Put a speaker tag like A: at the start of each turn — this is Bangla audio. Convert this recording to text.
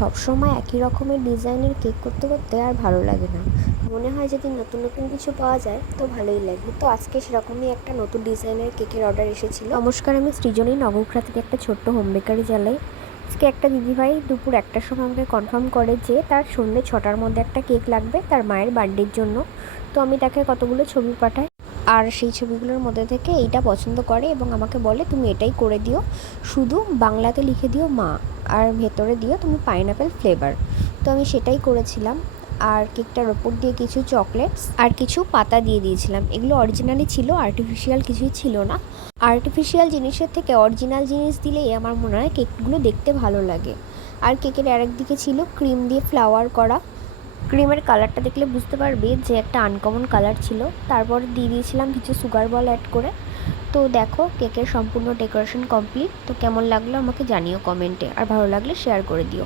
A: সব সময় একই রকমের ডিজাইনের কেক করতে করতে আর ভালো লাগে না। মনে হয় যদি নতুন নতুন কিছু পাওয়া যায়, তো ভালোই লাগে তো আজকে সেরকমই একটা নতুন ডিজাইনের কেকের অর্ডার এসেছিল। নমস্কার, আমি সৃজনী নবগ্রা থেকে একটা ছোট্ট হোম বেকারি জ্বালাই। আজকে একটা দিদিভাই দুপুর একটার সময় আমাকে কনফার্ম করে যে তার সন্ধ্যে ছটার মধ্যে একটা কেক লাগবে তার মায়ের বার্থডের জন্য। তো আমি তাকে কতগুলো ছবি পাঠাই, আর সেই ছবিগুলোর মধ্যে থেকে এইটা পছন্দ করে এবং আমাকে বলে, তুমি এটাই করে দিও। শুধু বাংলাতে লিখে দিও মা। আর ভেতরে দিও তুমি পাইনাপেল ফ্লেভার তো আমি সেটাই করেছিলাম। আর কেকটার ওপর দিয়ে কিছু চকলেটস আর কিছু পাতা দিয়ে দিয়েছিলাম। এগুলো অরিজিনালি ছিল আর্টিফিশিয়াল কিছুই ছিল না। আর্টিফিশিয়াল জিনিসের থেকে অরিজিনাল জিনিস দিলেই আমার মনে হয় কেকগুলো দেখতে ভালো লাগে। আর কেকের আরেক দিকে ছিল ক্রিম দিয়ে ফ্লাওয়ার করা। ক্রিমের কালারটা দেখলে বুঝতে পারবে যে একটা আনকমন কালার ছিল। তারপর দিয়ে দিয়েছিলাম কিছু সুগার বল অ্যাড করে। তো দেখো, কেকের সম্পূর্ণ ডেকোরেশন কমপ্লিট। তো কেমন লাগল আমাকে জানিও কমেন্টে। আর ভালো লাগলে শেয়ার করে দিও।